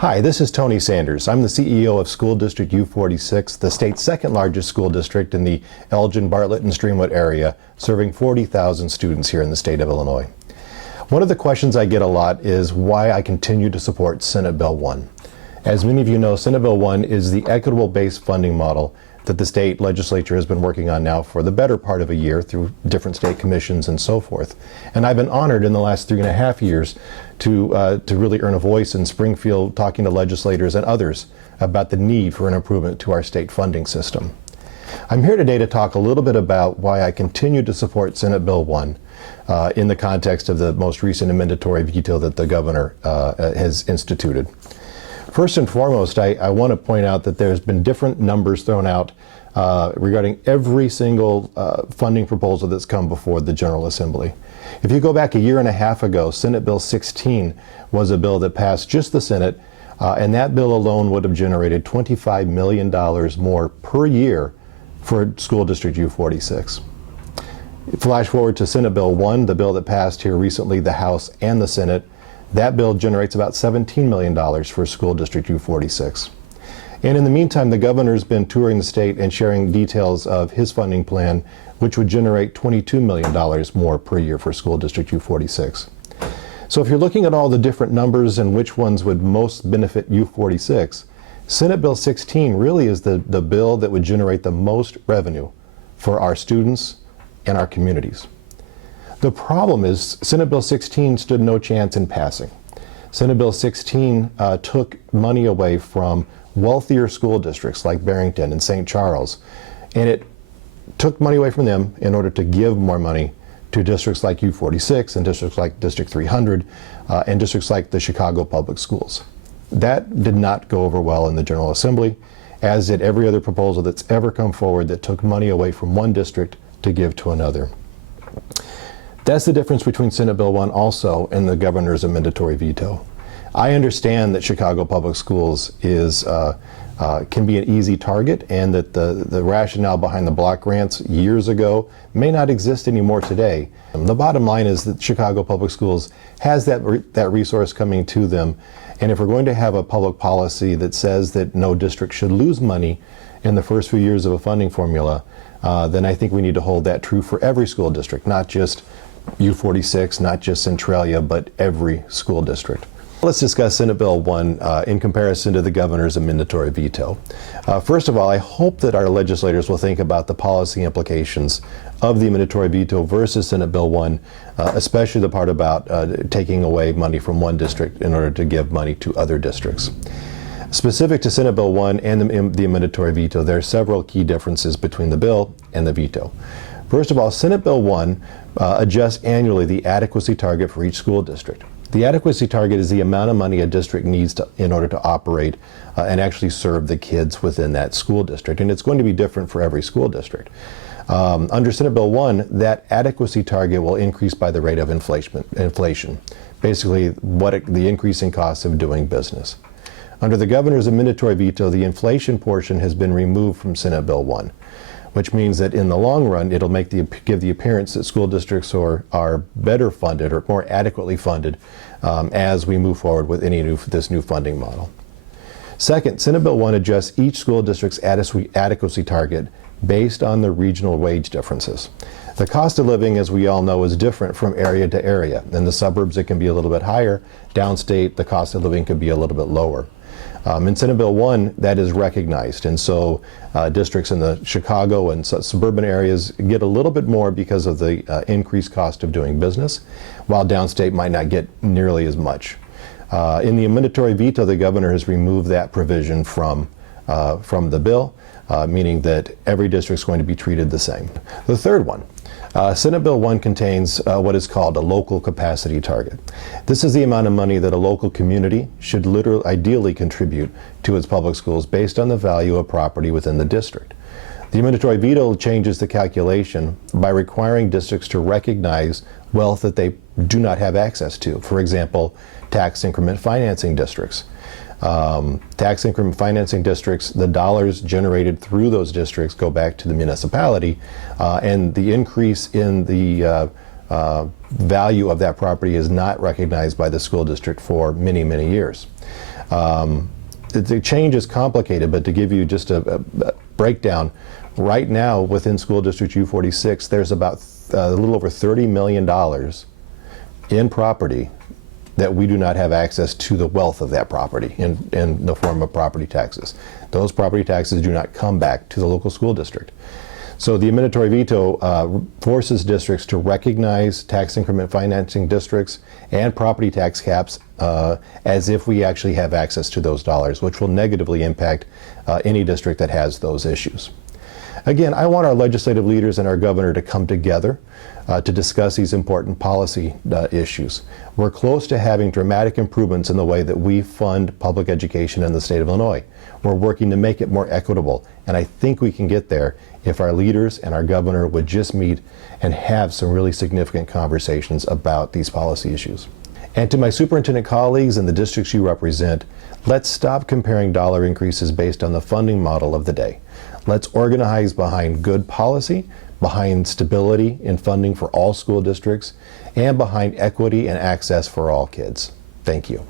Hi, this is Tony Sanders. I'm the CEO of School District U46, the state's second largest school district in the Elgin, Bartlett, and Streamwood area, serving 40,000 students here in the state of Illinois. One of the questions I get a lot is why I continue to support Senate Bill 1. As many of you know, Senate Bill 1 is the equitable based funding model that the state legislature has been working on now for the better part of a year through different state commissions and so forth. And I've been honored in the last 3.5 years to really earn a voice in Springfield, talking to legislators and others about the need for an improvement to our state funding system. I'm here today to talk a little bit about why I continue to support Senate Bill 1 in the context of the most recent amendatory veto that the governor has instituted. First and foremost, I want to point out that there's been different numbers thrown out regarding every single funding proposal that's come before the General Assembly. If you go back 1.5 years ago, Senate Bill 16 was a bill that passed just the Senate, and that bill alone would have generated $25 million more per year for School District U46. Flash forward to Senate Bill 1, the bill that passed here recently, the House and the Senate. That bill generates about $17 million for School District U46. And in the meantime, the governor's been touring the state and sharing details of his funding plan, which would generate $22 million more per year for School District U46. So if you're looking at all the different numbers and which ones would most benefit U46, Senate Bill 16 really is the bill that would generate the most revenue for our students and our communities. The problem is Senate Bill 16 stood no chance in passing. Senate Bill 16 took money away from wealthier school districts like Barrington and St. Charles, and it took money away from them in order to give more money to districts like U46 and districts like District 300 and districts like the Chicago Public Schools. That did not go over well in the General Assembly, as did every other proposal that's ever come forward that took money away from one district to give to another. That's the difference between Senate Bill 1 also and the governor's amendatory veto. I understand that Chicago Public Schools can be an easy target, and that the rationale behind the block grants years ago may not exist anymore today. The bottom line is that Chicago Public Schools has that resource coming to them, and if we're going to have a public policy that says that no district should lose money in the first few years of a funding formula, then I think we need to hold that true for every school district, not just U46, not just Centralia, but every school district. Let's discuss Senate Bill 1 in comparison to the governor's amendatory veto. First of all, I hope that our legislators will think about the policy implications of the amendatory veto versus Senate Bill 1, especially the part about taking away money from one district in order to give money to other districts. Specific to Senate Bill 1 and the amendatory veto, there are several key differences between the bill and the veto. First of all, Senate Bill 1 adjusts annually the adequacy target for each school district. The adequacy target is the amount of money a district needs in order to operate and actually serve the kids within that school district, and it's going to be different for every school district. Under Senate Bill 1, that adequacy target will increase by the rate of inflation, basically the increasing cost of doing business. Under the governor's amendatory veto, the inflation portion has been removed from Senate Bill 1, which means that in the long run, it'll give the appearance that school districts are better funded or more adequately funded as we move forward with this new funding model. Second, Senate Bill 1 adjusts each school district's adequacy target based on the regional wage differences. The cost of living, as we all know, is different from area to area. In the suburbs, it can be a little bit higher. Downstate, the cost of living could be a little bit lower. In Senate Bill 1, that is recognized, and so districts in the Chicago and suburban areas get a little bit more because of the increased cost of doing business, while downstate might not get nearly as much. In the amendatory veto, the governor has removed that provision from the bill, meaning that every district is going to be treated the same. The third one, Senate Bill 1 contains what is called a local capacity target. This is the amount of money that a local community should ideally contribute to its public schools based on the value of property within the district. The amendatory veto changes the calculation by requiring districts to recognize wealth that they do not have access to. For example, tax increment financing districts. Tax increment financing districts, the dollars generated through those districts go back to the municipality, and the increase in the value of that property is not recognized by the school district for many, many years. The change is complicated, but to give you just a breakdown, right now within School District U46, there's about a little over $30 million in property that we do not have access to the wealth of that property in the form of property taxes. Those property taxes do not come back to the local school district. So the administrative veto forces districts to recognize tax increment financing districts and property tax caps as if we actually have access to those dollars, which will negatively impact any district that has those issues. Again, I want our legislative leaders and our governor to come together to discuss these important policy issues. We're close to having dramatic improvements in the way that we fund public education in the state of Illinois. We're working to make it more equitable, and I think we can get there if our leaders and our governor would just meet and have some really significant conversations about these policy issues. And to my superintendent colleagues and the districts you represent, let's stop comparing dollar increases based on the funding model of the day. Let's organize behind good policy, behind stability in funding for all school districts, and behind equity and access for all kids. Thank you.